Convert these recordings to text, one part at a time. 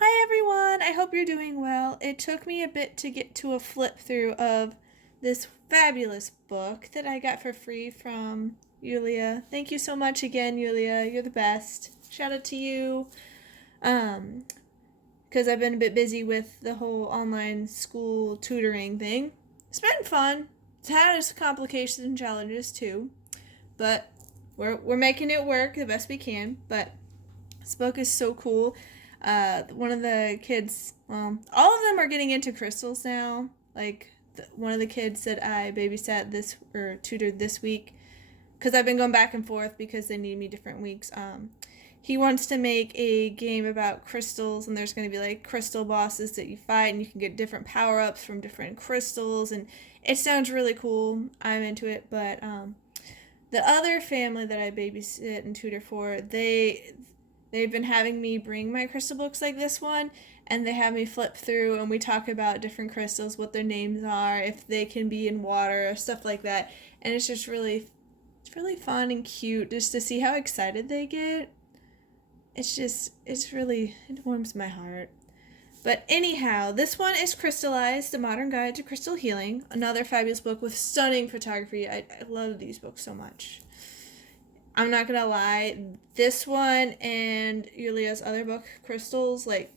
Hi everyone, I hope you're doing well. It took me a bit to get to a flip through of this fabulous book that I got for free from Yulia. Thank you so much again, Yulia. You're the best. Shout out to you. Um, because I've been a bit busy with the whole online school tutoring thing. It's been fun. It's had its complications and challenges too, but we're making it work the best we can. But this book is so cool. One of the kids, well, all of them are getting into crystals now. Like one of the kids that I babysat this or tutored this week, because I've been going back and forth because they need me different weeks. He wants to make a game about crystals, and there's going to be like crystal bosses that you fight, and you can get different power ups from different crystals, and it sounds really cool. I'm into it, but the other family that I babysit and tutor for, they've been having me bring my crystal books like this one, and they have me flip through and we talk about different crystals, what their names are, if they can be in water, stuff like that. And it's just really fun and cute just to see how excited they get. It warms my heart. But anyhow, this one is Crystallize, The Modern Guide to Crystal Healing. Another fabulous book with stunning photography. I love these books so much. I'm not gonna lie, this one and Yulia's other book, Crystals, like,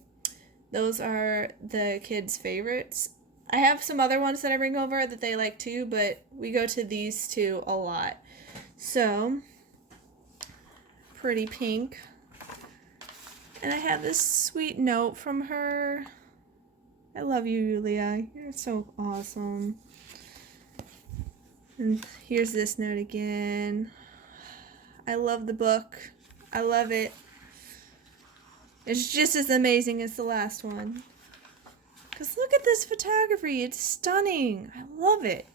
those are the kids' favorites. I have some other ones that I bring over that they like too, but we go to these two a lot. So, pretty pink. And I have this sweet note from her. I love you, Yulia. You're so awesome. And here's this note again. I love the book. I love it. It's just as amazing as the last one. Because look at this photography. It's stunning. I love it.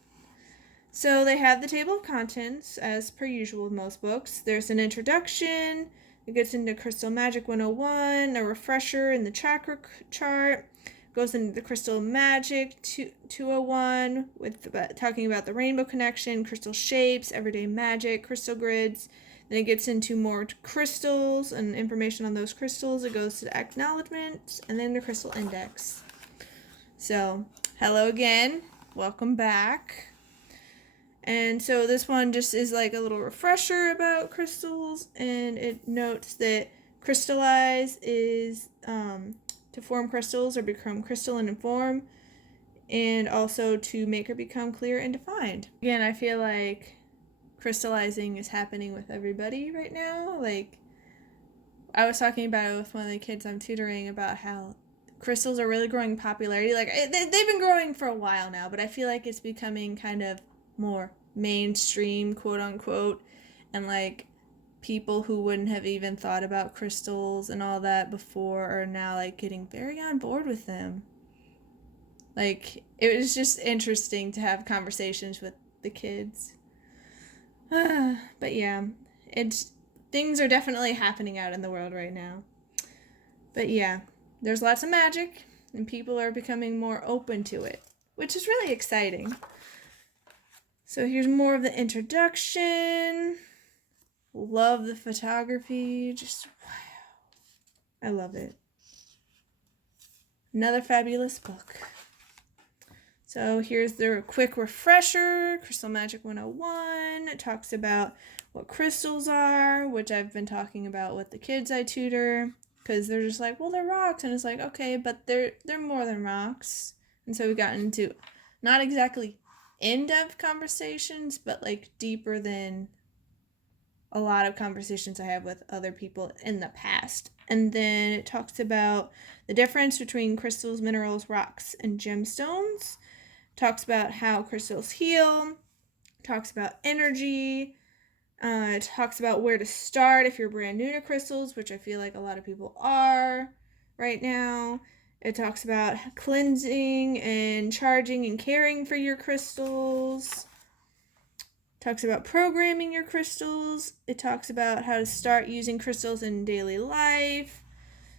So they have the table of contents, as per usual with most books. There's an introduction. It gets into Crystal Magic 101, a refresher in the chakra chart. Goes into the Crystal Magic 201, talking about the rainbow connection, crystal shapes, everyday magic, crystal grids. Then it gets into more crystals and information on those crystals. It goes to acknowledgments and then the crystal index. So, hello again. Welcome back. And so this one just is like a little refresher about crystals, and it notes that Crystallize is to form crystals or become crystalline in form, and also to make or become clear and defined. Again, I feel like crystallizing is happening with everybody right now. Like, I was talking about it with one of the kids I'm tutoring about how crystals are really growing popularity. Like, they've been growing for a while now, but I feel like it's becoming kind of more mainstream, quote unquote, and like people who wouldn't have even thought about crystals and all that before are now like getting very on board with them. Like, it was just interesting to have conversations with the kids. But yeah, things are definitely happening out in the world right now. But yeah, there's lots of magic and people are becoming more open to it, which is really exciting. So here's more of the introduction. Love the photography. Just wow. I love it. Another fabulous book. So here's the quick refresher, Crystal Magic 101. It talks about what crystals are, which I've been talking about with the kids I tutor, because they're just like, well, they're rocks. And it's like, okay, but they're more than rocks. And so we got into not exactly in-depth conversations, but like deeper than a lot of conversations I have with other people in the past. And then it talks about the difference between crystals, minerals, rocks, and gemstones. Talks about how crystals heal. Talks about energy. It talks about where to start if you're brand new to crystals, which I feel like a lot of people are right now. It talks about cleansing and charging and caring for your crystals. It talks about programming your crystals. It talks about how to start using crystals in daily life.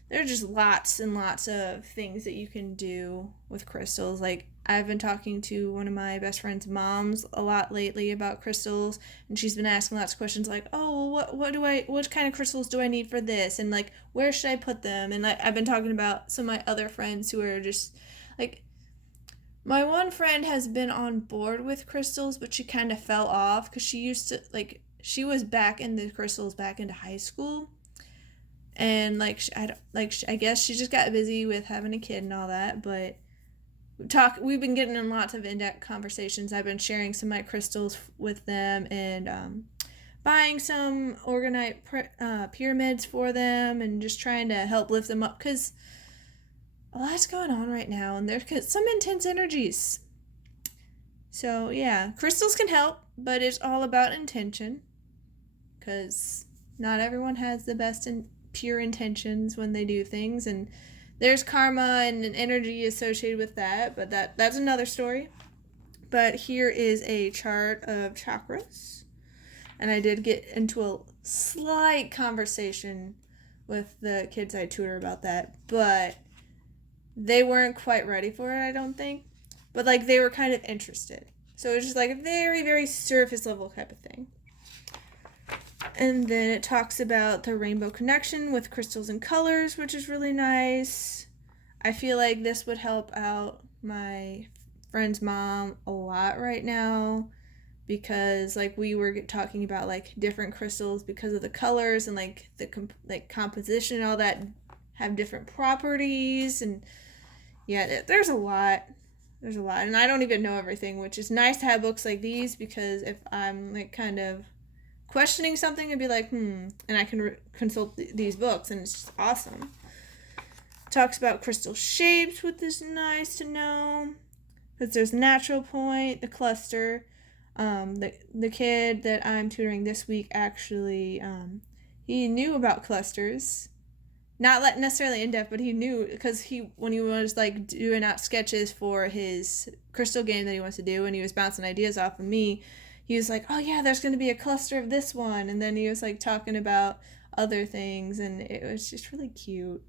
there are just lots and lots of things that you can do with crystals. Like, I've been talking to one of my best friend's moms a lot lately about crystals, and she's been asking lots of questions like, oh, what kind of crystals do I need for this? And like, where should I put them? And I've been talking about some of my other friends who are just like, my one friend has been on board with crystals, but she kind of fell off because she used to, like, she was back into crystals back into high school. And like I guess she just got busy with having a kid and all that, but we've been getting in lots of in-depth conversations. I've been sharing some of my crystals with them, and buying some Morganite pyramids for them, and just trying to help lift them up, because a lot's going on right now, and there's some intense energies. So yeah, crystals can help, but it's all about intention, because not everyone has the best pure intentions when they do things, and there's karma and an energy associated with that, but that's another story. But here is a chart of chakras, and I did get into a slight conversation with the kids I tutor about that, but they weren't quite ready for it, I don't think, but like they were kind of interested, so it was just like a very, very surface level type of thing. And then it talks about the rainbow connection with crystals and colors, which is really nice. I feel like this would help out my friend's mom a lot right now, because like we were talking about like different crystals because of the colors and like the composition and all that have different properties, and yeah, there's a lot, and I don't even know everything, which is nice to have books like these, because if I'm like kind of questioning something, and be like, and I can consult these books, and it's just awesome. Talks about crystal shapes, which is nice to know, because there's natural point, the cluster. The kid that I'm tutoring this week actually, he knew about clusters, not necessarily in depth, but he knew, because when he was like doing out sketches for his crystal game that he wants to do, and he was bouncing ideas off of me, he was like, oh yeah, there's going to be a cluster of this one. And then he was like talking about other things, and it was just really cute.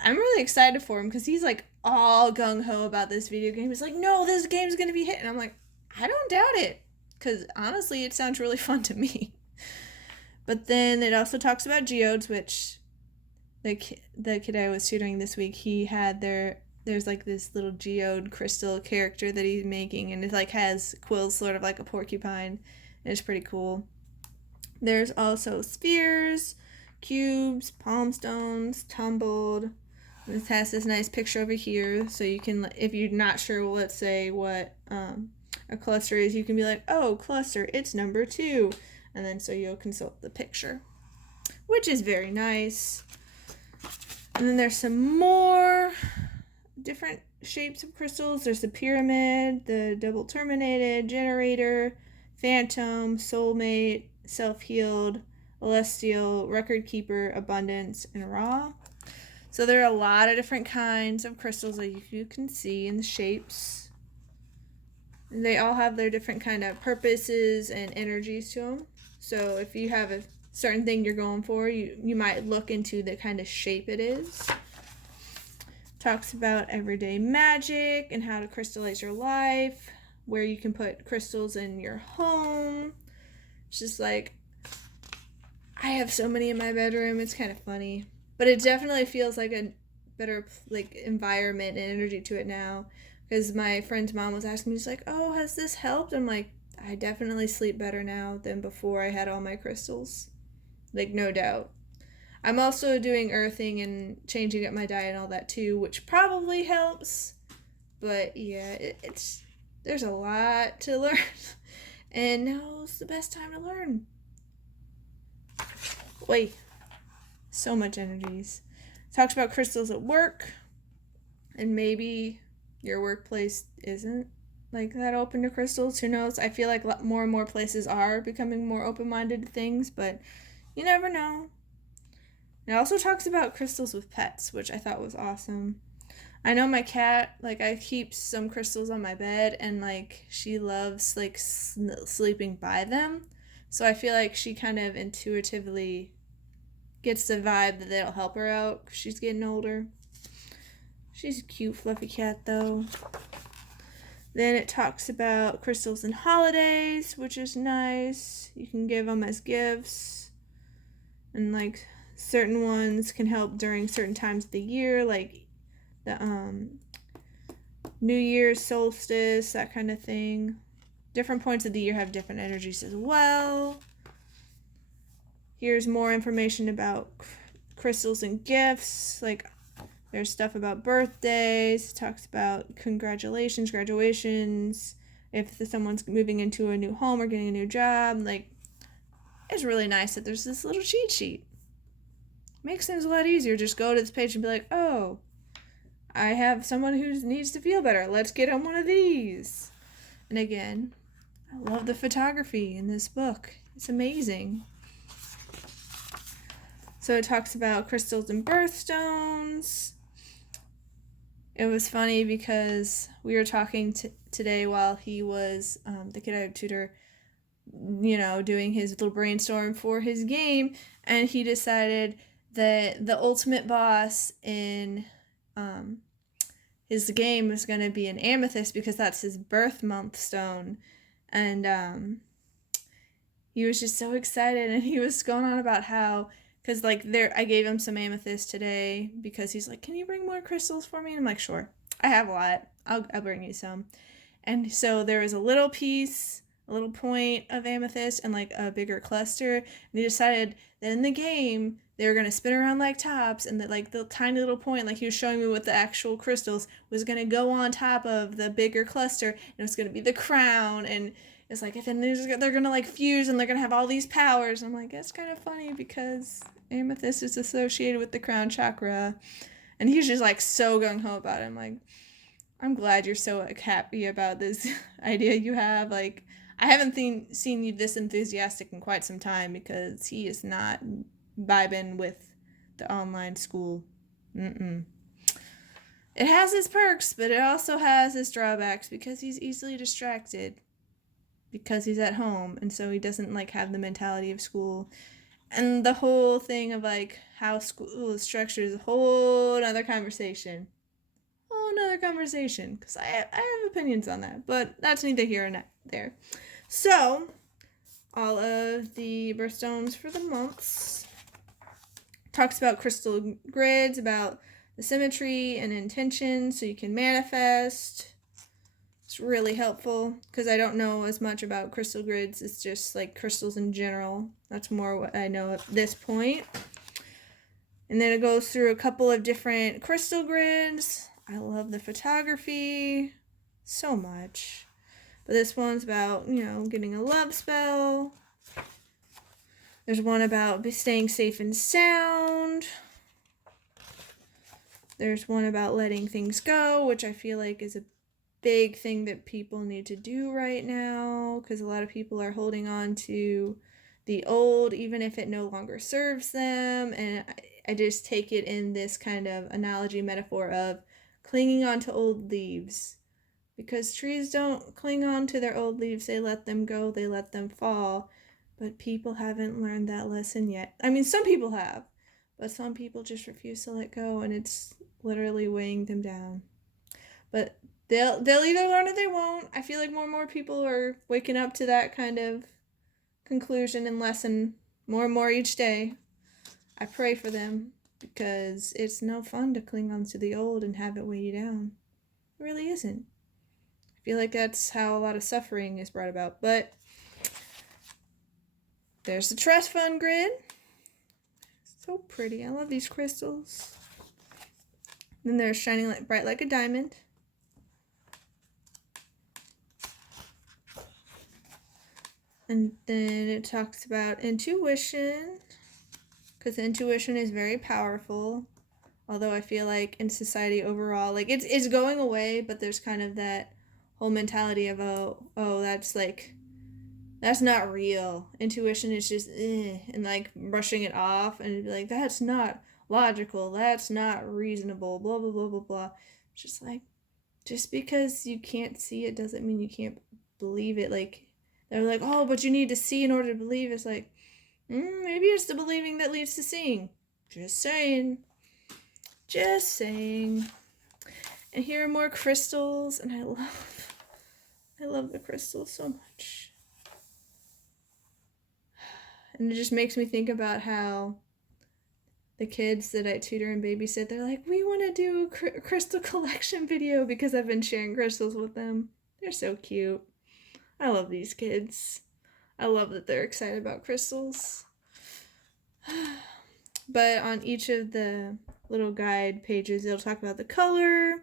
I'm really excited for him, because he's like all gung-ho about this video game. He's like, no, this game's going to be hit. And I'm like, I don't doubt it, because honestly, it sounds really fun to me. But then it also talks about geodes, which the kid I was tutoring this week, he had there's like this little geode crystal character that he's making, and it like has quills sort of like a porcupine, and it's pretty cool. There's also spheres, cubes, palm stones, tumbled. This has this nice picture over here, so you can, if you're not sure, well, let's say what a cluster is, you can be like, oh, cluster, it's number 2, and then so you'll consult the picture, which is very nice. And then there's some more different shapes of crystals. There's the pyramid, the double terminated, generator, phantom, soulmate, self-healed, celestial, record keeper, abundance, and raw. So there are a lot of different kinds of crystals that you can see in the shapes. And they all have their different kind of purposes and energies to them. So if you have a certain thing you're going for, you might look into the kind of shape it is. Talks about everyday magic and how to crystallize your life, where you can put crystals in your home. It's just like, I have so many in my bedroom, it's kind of funny, but it definitely feels like a better like environment and energy to it now, because my friend's mom was asking me, she's like, oh, has this helped? I'm like, I definitely sleep better now than before I had all my crystals, like, no doubt. I'm also doing earthing and changing up my diet and all that too, which probably helps. But yeah, there's a lot to learn, and now's the best time to learn. Wait, so much energies. Talks about crystals at work, and maybe your workplace isn't like that open to crystals. Who knows? I feel like more and more places are becoming more open-minded to things, but you never know. It also talks about crystals with pets, which I thought was awesome. I know my cat, like, I keep some crystals on my bed, and like she loves like sleeping by them, so I feel like she kind of intuitively gets the vibe that it'll help her out because she's getting older. She's a cute, fluffy cat, though. Then it talks about crystals and holidays, which is nice. You can give them as gifts. And, like, certain ones can help during certain times of the year, like the New Year's solstice, that kind of thing. Different points of the year have different energies as well. Here's more information about crystals and gifts. Like, there's stuff about birthdays. It talks about congratulations, graduations, if someone's moving into a new home or getting a new job. Like, it's really nice that there's this little cheat sheet. Makes things a lot easier. Just go to this page and be like, oh, I have someone who needs to feel better. Let's get them one of these. And again, I love the photography in this book. It's amazing. So it talks about crystals and birthstones. It was funny because we were talking today while he was, the kid I tutor, doing his little brainstorm for his game, and he decided that the ultimate boss in his game was going to be an amethyst because that's his birth month stone. And he was just so excited, and he was going on about how, because I gave him some amethyst today because he's like, can you bring more crystals for me? And I'm like, sure, I have a lot, I'll bring you some. And so there was a little piece, a little point of amethyst and like a bigger cluster, and he decided that in the game they were going to spin around like tops, and that like the tiny little point, like he was showing me with the actual crystals, was going to go on top of the bigger cluster, and it was going to be the crown. And it's like, and they're going to like fuse, and they're going to have all these powers. I'm like, that's kind of funny because amethyst is associated with the crown chakra. And he's just like so gung-ho about it. I'm like, I'm glad you're so like happy about this idea you have. Like, I haven't seen you this enthusiastic in quite some time, because he is not vibing with the online school. It has its perks, but it also has its drawbacks, because he's easily distracted because he's at home, and so he doesn't like have the mentality of school. And the whole thing of like how school is structured is a whole other conversation. Because I have opinions on that, but that's neither here nor there. So, all of the birthstones for the months. Talks about crystal grids, about the symmetry and intention, so you can manifest. It's really helpful, because I don't know as much about crystal grids. It's just like crystals in general. That's more what I know at this point. And then it goes through a couple of different crystal grids. I love the photography so much. But this one's about, getting a love spell. There's one about staying safe and sound. There's one about letting things go, which I feel like is a big thing that people need to do right now, because a lot of people are holding on to the old, even if it no longer serves them. And I just take it in this kind of analogy metaphor of clinging on to old leaves, because trees don't cling on to their old leaves. They let them go, they let them fall. But people haven't learned that lesson yet. I mean, some people have, but some people just refuse to let go, and it's literally weighing them down. But they'll either learn or they won't. I feel like more and more people are waking up to that kind of conclusion and lesson more and more each day. I pray for them, because it's no fun to cling on to the old and have it weigh you down. It really isn't. I feel like that's how a lot of suffering is brought about. But there's the trust fund grid. So pretty. I love these crystals. Then there's shining bright like a diamond. And then it talks about intuition, because intuition is very powerful. Although I feel like in society overall, like it's going away, but there's kind of that whole mentality of, oh, that's not real. Intuition is just, and like brushing it off, and be like, that's not logical, that's not reasonable, blah, blah, blah, blah, blah. It's just like, just because you can't see it doesn't mean you can't believe it. Like, they're like, oh, but you need to see in order to believe. It's like, Maybe it's the believing that leads to seeing. Just saying. Just saying. And here are more crystals, and I love the crystals so much. And it just makes me think about how the kids that I tutor and babysit, they're like, we want to do a crystal collection video because I've been sharing crystals with them. They're so cute. I love these kids. I love that they're excited about crystals. But on each of the little guide pages, it'll talk about the color,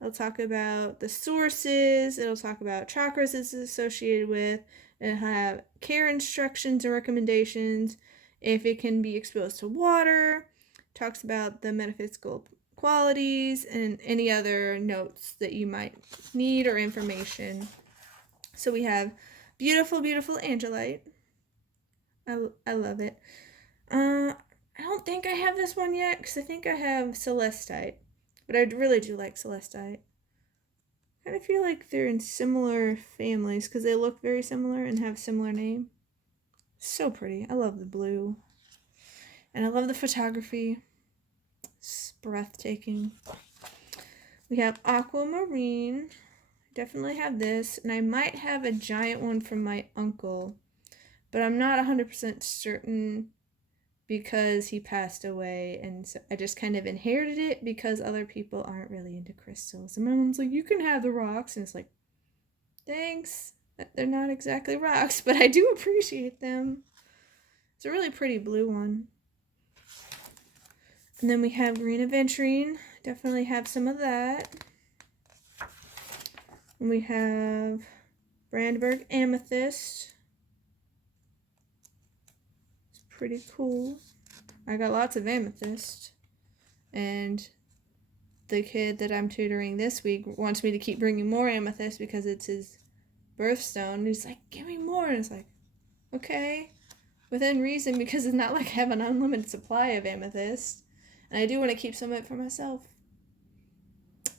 it'll talk about the sources, it'll talk about chakras it's associated with, and have care instructions and recommendations, if it can be exposed to water, talks about the metaphysical qualities, and any other notes that you might need or information. So we have beautiful, beautiful Angelite. I love it. I don't think I have this one yet, because I think I have Celestite. But I really do like Celestite. I kind of feel like they're in similar families, because they look very similar and have similar name. So pretty. I love the blue. And I love the photography. It's breathtaking. We have Aquamarine. Definitely have this. And I might have a giant one from my uncle. But I'm not 100% certain because he passed away. And so I just kind of inherited it because other people aren't really into crystals. And my mom's like, you can have the rocks. And it's like, thanks. They're not exactly rocks, but I do appreciate them. It's a really pretty blue one. And then we have green aventurine. Definitely have some of that. And we have Brandenburg Amethyst. It's pretty cool. I got lots of amethyst. And the kid that I'm tutoring this week wants me to keep bringing more amethyst because it's his birthstone. He's like, give me more. And it's like, okay, within reason, because it's not like I have an unlimited supply of amethyst. And I do want to keep some of it for myself.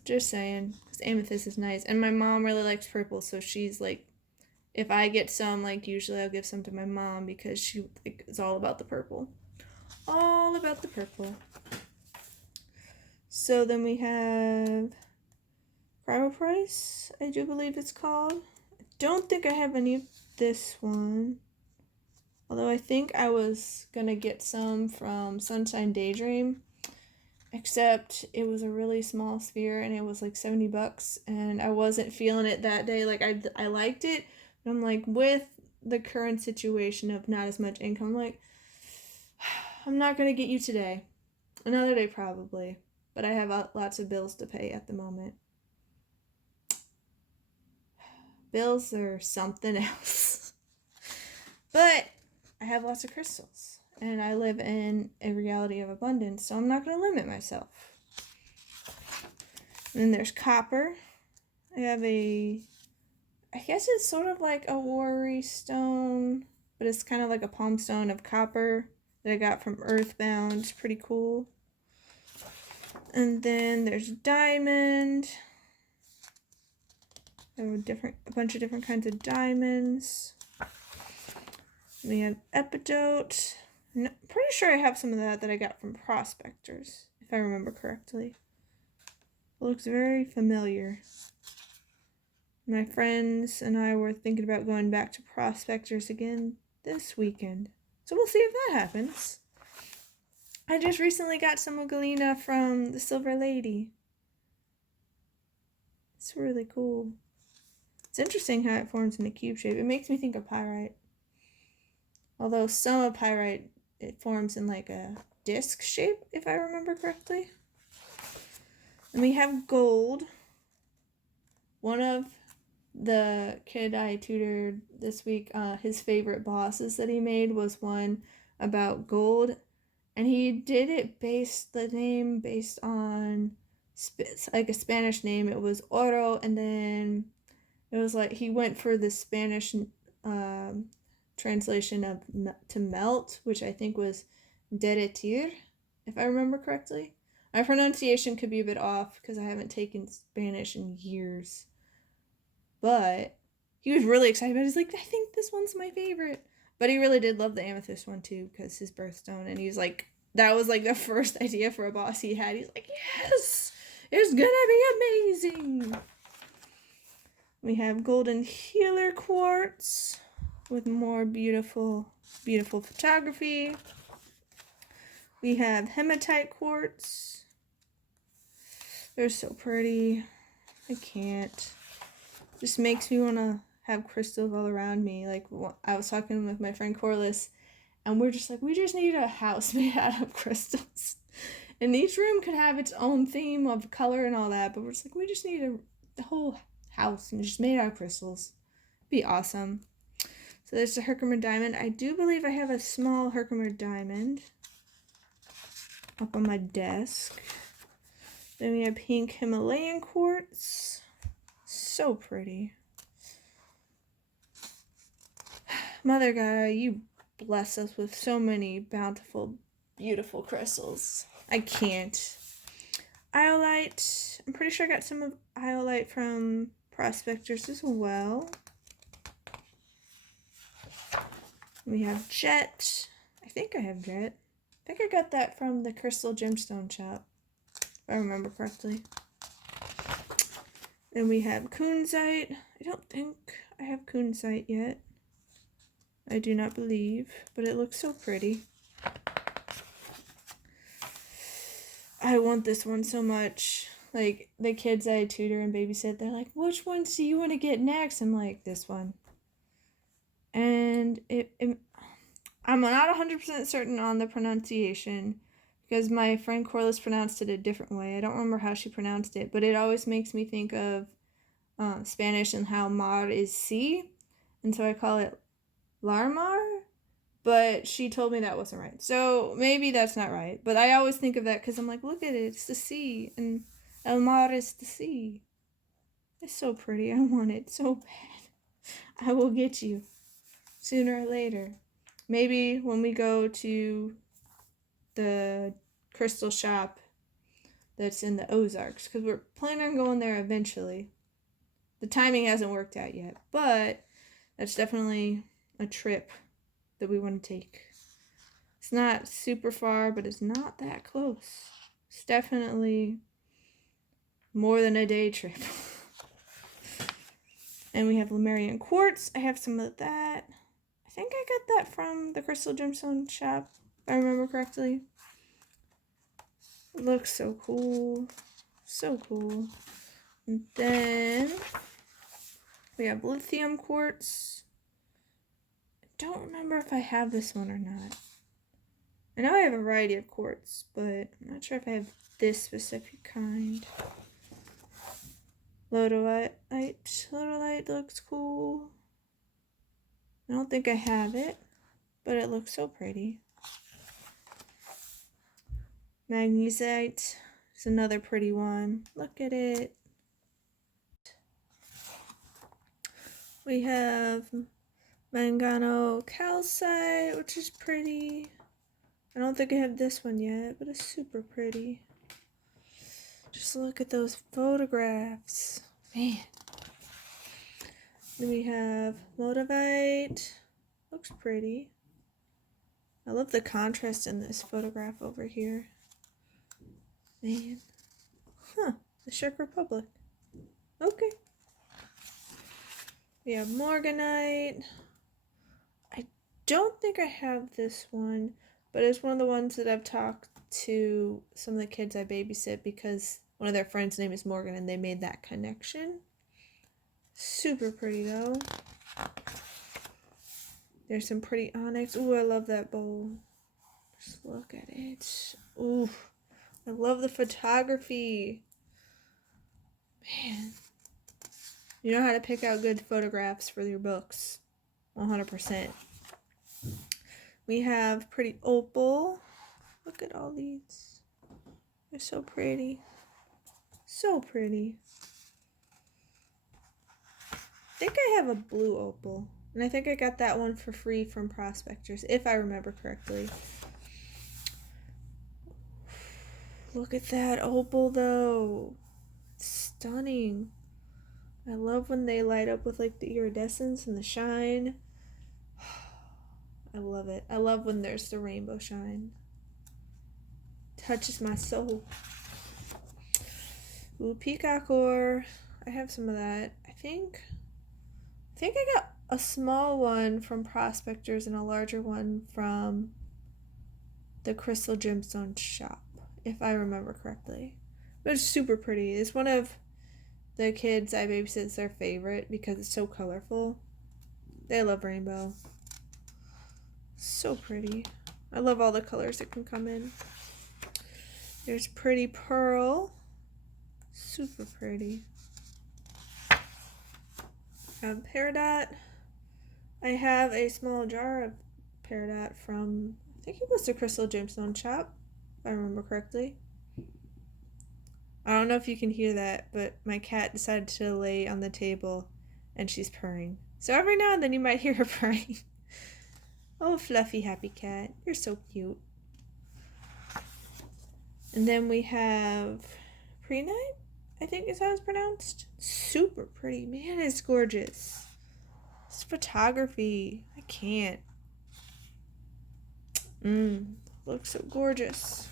Just saying, because amethyst is nice. And my mom really likes purple, so she's like, if I get some, like, usually I'll give some to my mom because she is all about the purple. All about the purple. So then we have Cryoprice, I do believe it's called. I don't think I have any of this one. Although I think I was going to get some from Sunshine Daydream. Except it was a really small sphere and it was like $70 and I wasn't feeling it that day. Like I liked it, but I'm like, with the current situation of not as much income, I'm like, I'm not going to get you today. Another day probably. But I have lots of bills to pay at the moment. Bills are something else. But I have lots of crystals. And I live in a reality of abundance, so I'm not going to limit myself. And then there's copper. I have I guess it's sort of like a worry stone, but it's kind of like a palm stone of copper that I got from Earthbound. It's pretty cool. And then there's diamond. I have a bunch of different kinds of diamonds. We have epidote. I'm pretty sure I have some of that I got from Prospectors, if I remember correctly. It looks very familiar. My friends and I were thinking about going back to Prospectors again this weekend. So we'll see if that happens. I just recently got some of Galena from the Silver Lady. It's really cool. It's interesting how it forms in a cube shape. It makes me think of pyrite. Although some of pyrite, it forms in like a disc shape, if I remember correctly. And we have gold. One of the kid I tutored this week, his favorite bosses that he made was one about gold. And he did it based on like a Spanish name. It was oro, and then it was like he went for the Spanish translation of to melt, which I think was derretir, if I remember correctly. My pronunciation could be a bit off because I haven't taken Spanish in years. But he was really excited about it. He's like, I think this one's my favorite. But he really did love the amethyst one too, because his birthstone, and he's like, that was like the first idea for a boss he had. He's like, yes, it's gonna be amazing. We have golden healer quartz with more beautiful photography. We have hematite quartz. They're so pretty. I can't. Just makes me want to have crystals all around me. Like, I was talking with my friend Corliss, and we're just like, we just need a house made out of crystals. And each room could have its own theme of color and all that, but we're just like, we just need the whole house and just made out of crystals. Be awesome. So there's the Herkimer diamond. I do believe I have a small Herkimer diamond up on my desk. Then we have pink Himalayan quartz. So pretty. Mother God, you bless us with so many bountiful, beautiful crystals. I can't. Iolite. I'm pretty sure I got some of Iolite from Prospectors as well. We have Jet. I think I have Jet. I think I got that from the Crystal Gemstone shop, if I remember correctly. Then we have Kunzite. I don't think I have Kunzite yet. I do not believe, but it looks so pretty. I want this one so much. Like, the kids I tutor and babysit, they're like, which ones do you want to get next? I'm like, this one. And I'm not 100% certain on the pronunciation, because my friend Corliss pronounced it a different way. I don't remember how she pronounced it, but it always makes me think of Spanish and how mar is sea, and so I call it Larmar, but she told me that wasn't right. So maybe that's not right, but I always think of that because I'm like, look at it, it's the sea, and El Mar is the sea. It's so pretty. I want it so bad. I will get you sooner or later. Maybe when we go to the crystal shop that's in the Ozarks, because we're planning on going there eventually. The timing hasn't worked out yet, but that's definitely a trip that we want to take. It's not super far, but it's not that close. It's definitely more than a day trip. And we have Lemurian Quartz. I have some of that. I think I got that from the Crystal Gemstone shop, if I remember correctly. It looks so cool. So cool. And then we have Lithium Quartz. I don't remember if I have this one or not. I know I have a variety of quartz, but I'm not sure if I have this specific kind. Sodalite. Sodalite looks cool. I don't think I have it, but it looks so pretty. Magnesite is another pretty one. Look at it. We have Mangano calcite, which is pretty. I don't think I have this one yet, but it's super pretty. Just look at those photographs. Man. Then we have Motivite. Looks pretty. I love the contrast in this photograph over here. Man. Huh. The Czech Republic. Okay. We have Morganite. I don't think I have this one, but it's one of the ones that I've talked to some of the kids I babysit because one of their friends' name is Morgan and they made that connection. Super pretty though. There's some pretty onyx. Ooh, I love that bowl. Just look at it. Ooh, I love the photography. Man. You know how to pick out good photographs for your books. 100%. We have pretty opal. Look at all these. They're so pretty. So pretty. I think I have a blue opal. And I think I got that one for free from Prospectors, if I remember correctly. Look at that opal, though. Stunning. I love when they light up with, like, the iridescence and the shine. I love it. I love when there's the rainbow shine. Touches my soul. Ooh, peacock ore. I have some of that. I think I got a small one from Prospectors and a larger one from the Crystal Gemstone shop, if I remember correctly. But it's super pretty. It's one of the kids I babysit's their favorite because it's so colorful. They love rainbow. So pretty. I love all the colors that can come in. There's pretty pearl. Super pretty. Peridot. I have a small jar of peridot from, I think it was the Crystal Gemstone shop, if I remember correctly. I don't know if you can hear that, but my cat decided to lay on the table and she's purring. So every now and then you might hear her purring. Oh, fluffy, happy cat. You're so cute. And then we have Prehnite, I think is how it's pronounced. Super pretty. Man, it's gorgeous. It's photography. I can't. Looks so gorgeous.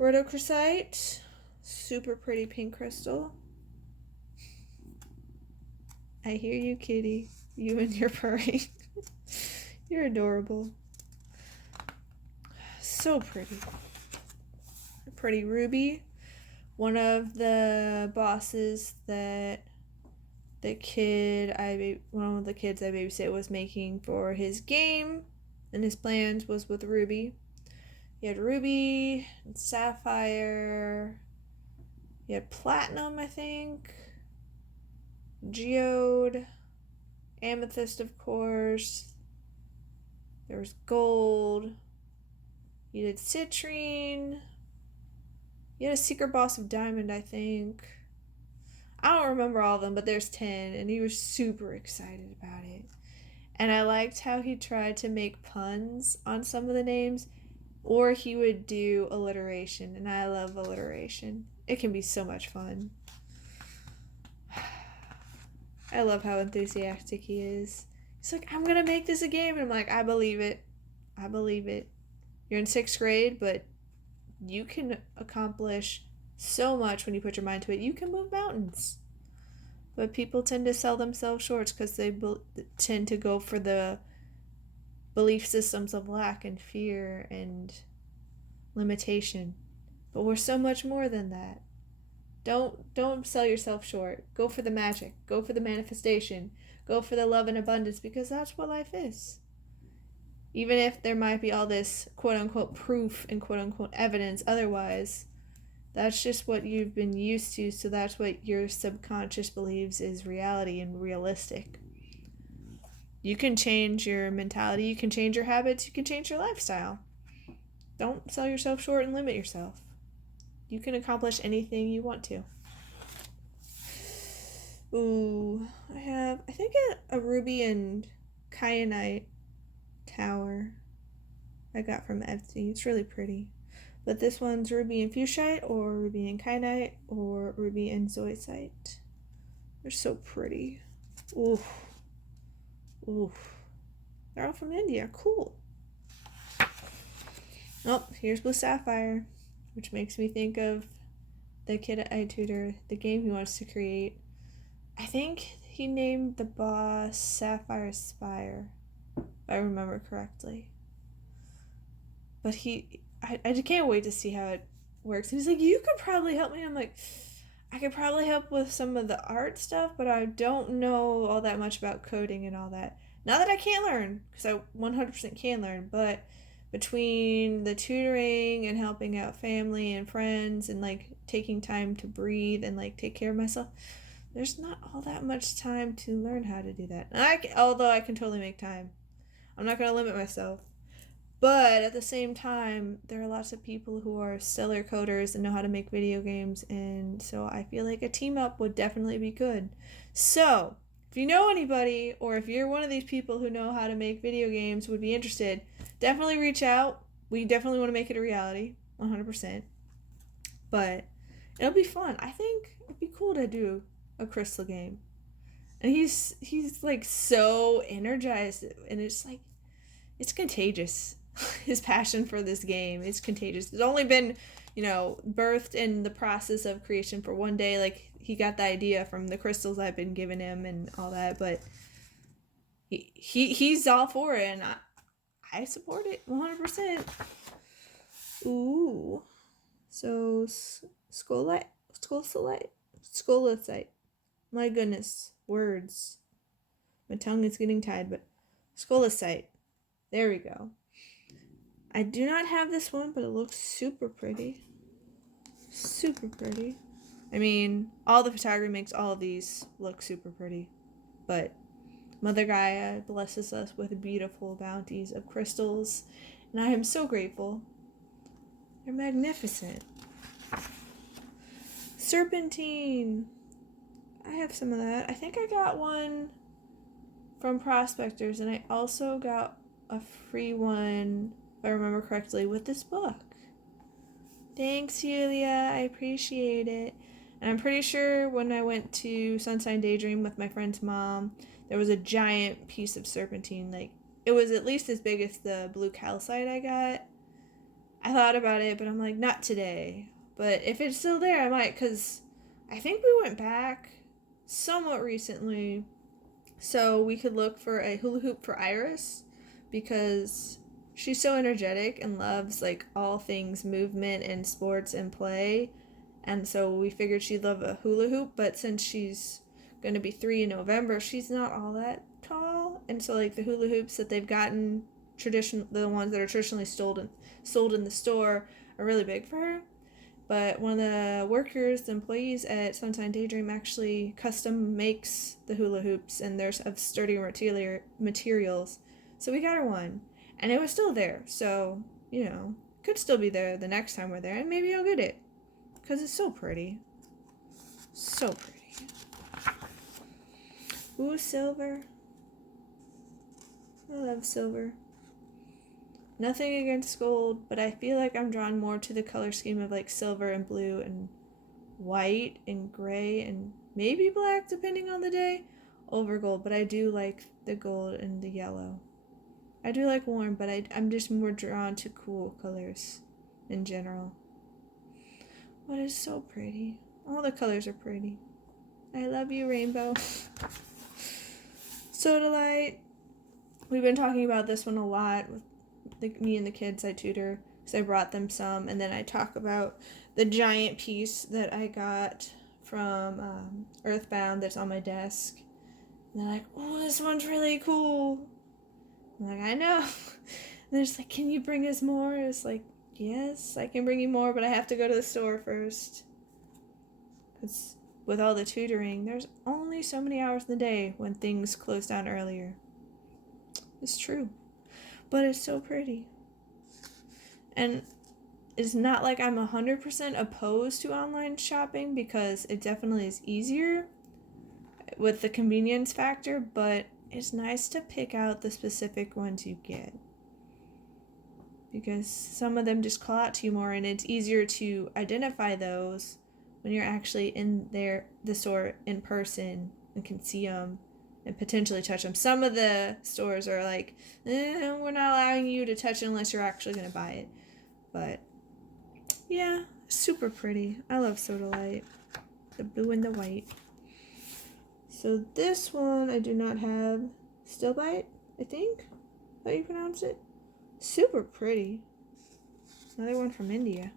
Rhodochrosite. Super pretty pink crystal. I hear you, kitty. You and your purring. You're adorable. So pretty. A pretty ruby. One of the bosses that one of the kids I babysit was making for his game, and his plans was with ruby. You had ruby and sapphire. You had platinum, I think. Geode. Amethyst, of course. There was gold. You did citrine. You had a secret boss of diamond, I think. I don't remember all of them, but there's 10, and he was super excited about it. And I liked how he tried to make puns on some of the names, or he would do alliteration, and I love alliteration. It can be so much fun. I love how enthusiastic he is. He's like, I'm gonna make this a game, and I'm like, I believe it. I believe it. You're in 6th grade, but you can accomplish so much when you put your mind to it. You can move mountains. But people tend to sell themselves short because they tend to go for the belief systems of lack and fear and limitation. But we're so much more than that. Don't sell yourself short. Go for the magic. Go for the manifestation. Go for the love and abundance, because that's what life is. Even if there might be all this quote-unquote proof and quote-unquote evidence otherwise, that's just what you've been used to, so that's what your subconscious believes is reality and realistic. You can change your mentality, you can change your habits, you can change your lifestyle. Don't sell yourself short and limit yourself. You can accomplish anything you want to. Ooh, I think a ruby and kyanite tower I got from Etsy. It's really pretty. But this one's ruby and fuchsite, or ruby and kyanite, or ruby and zoisite. They're so pretty. Ooh. Ooh. They're all from India. Cool. Oh, here's blue sapphire, which makes me think of the kid I tutor, the game he wants to create. I think he named the boss Sapphire Spire, if I remember correctly. But I can't wait to see how it works. And he's like, you could probably help me. I'm like, I could probably help with some of the art stuff, but I don't know all that much about coding and all that. Not that I can't learn, because I 100% can learn, but between the tutoring and helping out family and friends and like taking time to breathe and like take care of myself, there's not all that much time to learn how to do that. Although I can totally make time. I'm not going to limit myself. But at the same time, there are lots of people who are stellar coders and know how to make video games, and so I feel like a team up would definitely be good. So, if you know anybody, or if you're one of these people who know how to make video games, would be interested, definitely reach out. We definitely want to make it a reality, 100%. But it'll be fun. I think it'd be cool to do a crystal game. And he's like so energized, and it's like it's contagious. His passion for this game is contagious. It's only been, birthed in the process of creation for one day. Like, he got the idea from the crystals I've been giving him and all that, but he's all for it, and I support it 100%. Ooh. So, Scolasite. My goodness. Words. My tongue is getting tied, but Scolasite. There we go. I do not have this one, but it looks super pretty. Super pretty. I mean, all the photography makes all of these look super pretty. But Mother Gaia blesses us with beautiful bounties of crystals, and I am so grateful. They're magnificent. Serpentine. I have some of that. I think I got one from Prospectors, and I also got a free one, if I remember correctly, with this book. Thanks, Yulia. I appreciate it. And I'm pretty sure when I went to Sunshine Daydream with my friend's mom, there was a giant piece of serpentine. Like, it was at least as big as the blue calcite I got. I thought about it, but I'm like, not today. But if it's still there, I might, because I think we went back somewhat recently so we could look for a hula hoop for Iris, because she's so energetic and loves like all things movement and sports and play, and so we figured she'd love a hula hoop. But since she's going to be 3 in November, she's not all that tall, and so like the hula hoops that they've gotten, the ones that are traditionally sold in the store, are really big for her. But one of the workers, the employees at Sunshine Daydream, actually custom makes the hula hoops, and they're of sturdier materials. So we got her one, and it was still there. So, could still be there the next time we're there, and maybe I'll get it, because it's so pretty. So pretty. Ooh, silver. I love silver. Nothing against gold, but I feel like I'm drawn more to the color scheme of like silver and blue and white and gray and maybe black, depending on the day, over gold. But I do like the gold and the yellow. I do like warm, but I'm just more drawn to cool colors in general. But it's so pretty. All the colors are pretty. I love you, rainbow. Sodalite. We've been talking about this one a lot with me and the kids I tutor, because I brought them some, and then I talk about the giant piece that I got from Earthbound that's on my desk. And they're like, oh, this one's really cool. I'm like, I know. And they're just like, can you bring us more? It's like, yes, I can bring you more, but I have to go to the store first. Because with all the tutoring, there's only so many hours in the day when things close down earlier. It's true. But it's so pretty. And it's not like I'm 100% opposed to online shopping, because it definitely is easier with the convenience factor, but it's nice to pick out the specific ones you get, because some of them just call out to you more, and it's easier to identify those when you're actually in the store in person and can see them and potentially touch them. Some of the stores are like, we're not allowing you to touch it unless you're actually going to buy it. But yeah, super pretty. I love Sodalite. The blue and the white. So this one I do not have. Stillbite, I think? How you pronounce it? Super pretty. Another one from India.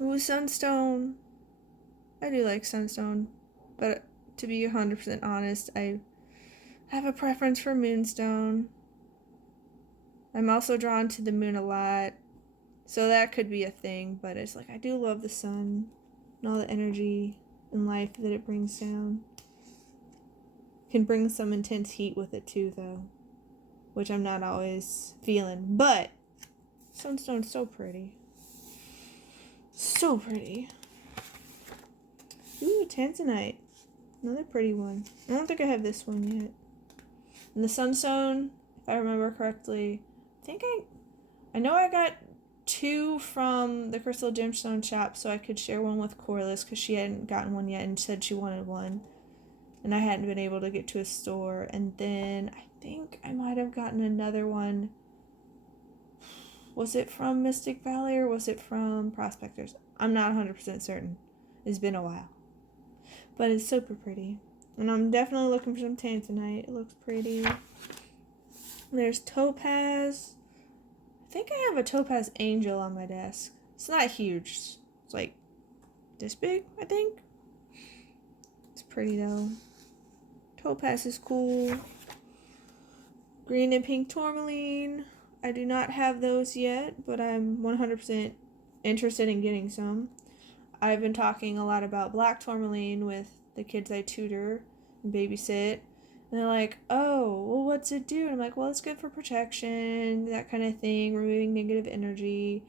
Ooh, Sunstone. I do like Sunstone, but to be 100% honest, I have a preference for Moonstone. I'm also drawn to the moon a lot, so that could be a thing, but it's like I do love the sun and all the energy and life that it brings down. Can bring some intense heat with it too, though, which I'm not always feeling, but Sunstone's so pretty. So pretty. Ooh, Tanzanite. Another pretty one. I don't think I have this one yet. And the Sunstone, if I remember correctly, I know I got 2 from the Crystal Gemstone shop so I could share one with Corliss because she hadn't gotten one yet and said she wanted one. And I hadn't been able to get to a store. And then I think I might have gotten another one. Was it from Mystic Valley or was it from Prospectors? I'm not 100% certain. It's been a while. But it's super pretty. And I'm definitely looking for some Tanzanite. It looks pretty. There's Topaz. I think I have a Topaz Angel on my desk. It's not huge. It's like this big, I think. It's pretty though. Topaz is cool. Green and pink tourmaline. I do not have those yet, but I'm 100% interested in getting some. I've been talking a lot about black tourmaline with the kids I tutor and babysit. And they're like, oh, well, what's it do? And I'm like, well, it's good for protection, that kind of thing, removing negative energy.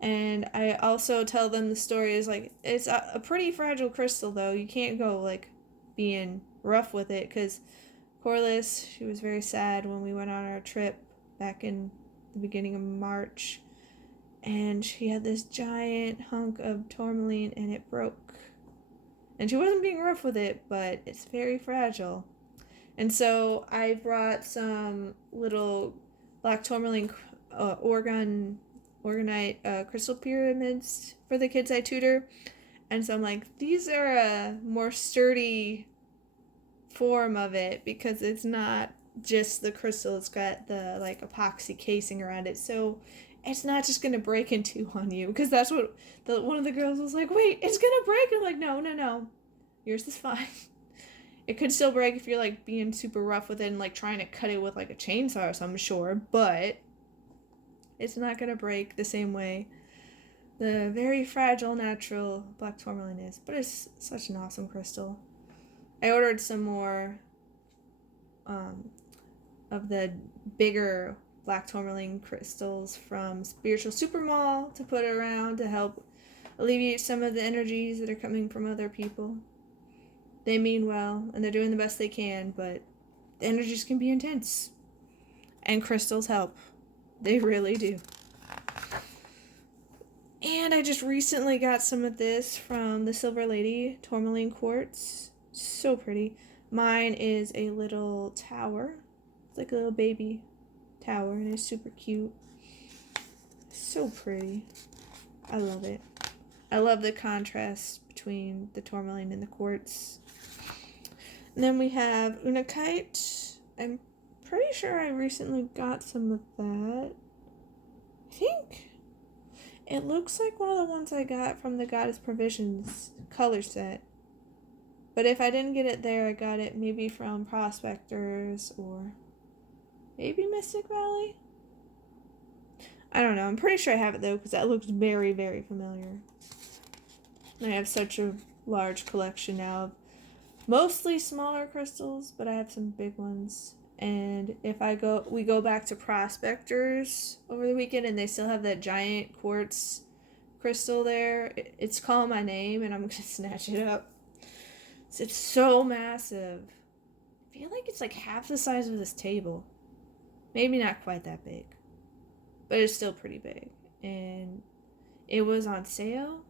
And I also tell them the story is like, it's a pretty fragile crystal, though. You can't go, like, being rough with it. Because Corliss, she was very sad when we went on our trip back in the beginning of March. And she had this giant hunk of tourmaline, and it broke. And she wasn't being rough with it, but it's very fragile. And so I brought some little black tourmaline Morganite crystal pyramids for the kids I tutor. And so I'm like, these are a more sturdy form of it because it's not just the crystal. It's got the like epoxy casing around it. So it's not just going to break in two on you. Because that's what one of the girls was like, wait, it's going to break. I'm like, no. Yours is fine. It could still break if you're, like, being super rough with it and, like, trying to cut it with, like, a chainsaw or something, sure. But it's not going to break the same way the very fragile, natural black tourmaline is. But it's such an awesome crystal. I ordered some more of the bigger black tourmaline crystals from Spiritual Supermall to put around to help alleviate some of the energies that are coming from other people. They mean well, and they're doing the best they can, but the energies can be intense. And crystals help. They really do. And I just recently got some of this from the Silver Lady Tourmaline Quartz. So pretty. Mine is a little tower. It's like a little baby tower, and it's super cute. So pretty. I love it. I love the contrast between the tourmaline and the quartz. And then we have Unakite. I'm pretty sure I recently got some of that. I think it looks like one of the ones I got from the Goddess Provisions color set. But if I didn't get it there, I got it maybe from Prospectors or maybe Mystic Valley. I don't know. I'm pretty sure I have it though because that looks very, very familiar. I have such a large collection now of mostly smaller crystals, but I have some big ones. And if we go back to Prospectors over the weekend and they still have that giant quartz crystal there, it's calling my name and I'm going to snatch it up. It's so massive. I feel like it's like half the size of this table. Maybe not quite that big, but it's still pretty big. And it was on sale.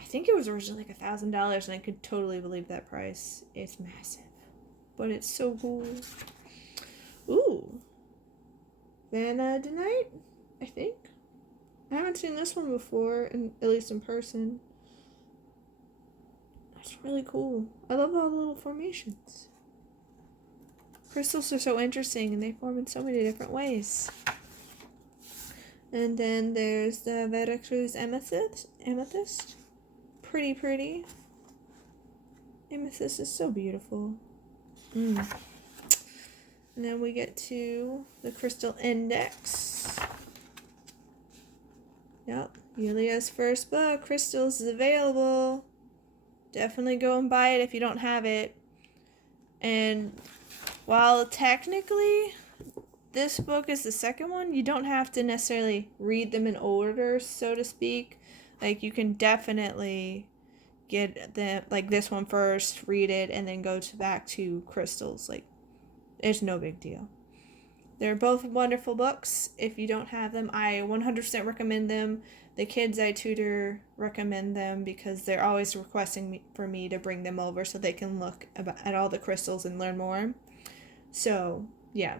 I think it was originally like $1,000, and I could totally believe that price. It's massive, but it's so cool. Ooh, Vanadinite, I think. I haven't seen this one before, at least in person. That's really cool. I love all the little formations. Crystals are so interesting, and they form in so many different ways. And then there's the Veracruz Amethyst. Pretty. Amethyst is so beautiful. And then we get to the Crystal Index. Yep, Yulia's first book, Crystals, is available. Definitely go and buy it if you don't have it. And while technically this book is the second one, you don't have to necessarily read them in order, so to speak. Like, you can definitely get like this one first, read it, and then go back to crystals. Like, it's no big deal. They're both wonderful books. If you don't have them, I 100% recommend them. The kids I tutor recommend them because they're always requesting for me to bring them over so they can look at all the crystals and learn more. So, yeah.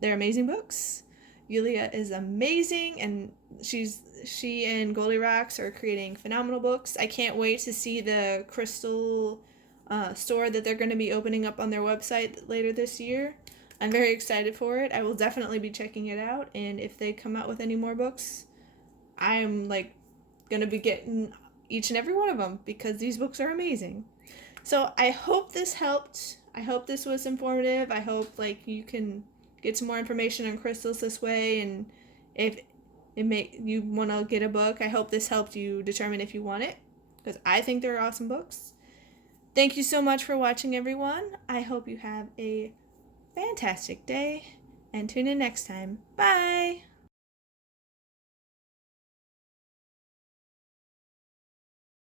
They're amazing books. Yulia is amazing, and she and Goldilocks are creating phenomenal books. I can't wait to see the crystal store that they're going to be opening up on their website later this year. I'm very excited for it. I will definitely be checking it out, and if they come out with any more books, I'm like going to be getting each and every one of them because these books are amazing. So I hope this helped. I hope this was informative. I hope like you can get some more information on crystals this way, and if you want to get a book, I hope this helped you determine if you want it, because I think they're awesome books. Thank you so much for watching, everyone. I hope you have a fantastic day, and tune in next time. Bye!